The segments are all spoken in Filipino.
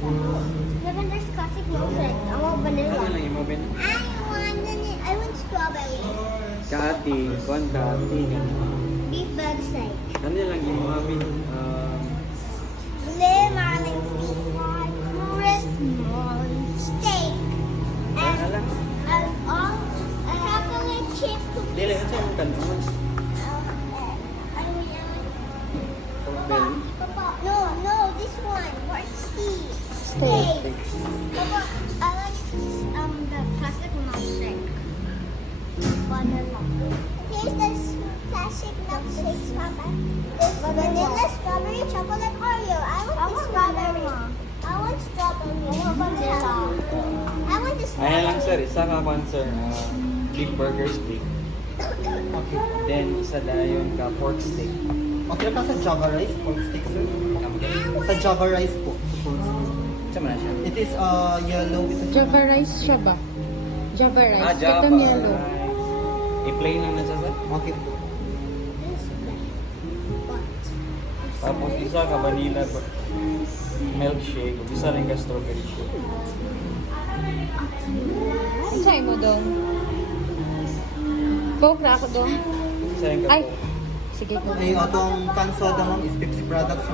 Lavender's classic milkshake. I want vanilla. Ano lang yung mga ben? I want strawberry. Kaati, kuan kaati. Beef burger steak. Ano lang yung mga ben? Marlin Christmas steak. Ano lang? And all chocolate chip cookies. Dili, ano sa'yo mong kanuman? Papa. No, this one. Pork steak. Steak. Papa, I like the classic milkshake. Vanilla. Here's the classic milkshake, Papa. There's vanilla, strawberry, chocolate, Oreo. I want the strawberry. I want strawberry. I want vanilla. I want the strawberry. Ayan lang sir, isa ka kwan sir, beef burger steak. Okay. Then isa dayon ka pork steak. Okay lang ka sa Java rice, pork steak, sir? Sa Java rice po. Saan mo na siya? It is yellow with a Java rice siya ba? Java rice. Ah, Java. Itong yellow. I-plain lang na siya sir. Okay po. Tapos isa ka vanilla milkshake, isa rin ka strawberry shake. Ang sa'yo mo dong? Coke na ako dong? Isa rin ka Ay! po. Sige ko. Ay, atong Pansoda ma'am is Pepsi products.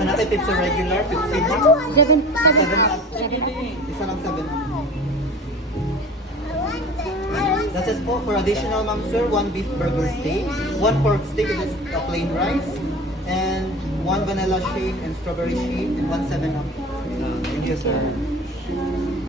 Sa natin Pepsi regular, Pepsi mix. 7 Seven up. Sige. Isa ng 7. I want that. That is po, for additional ma'am sir, 1 beef burger steak, 1 pork steak, it is a plain rice, and 1 vanilla shake and strawberry shake, and 1 7 up. Thank you sir.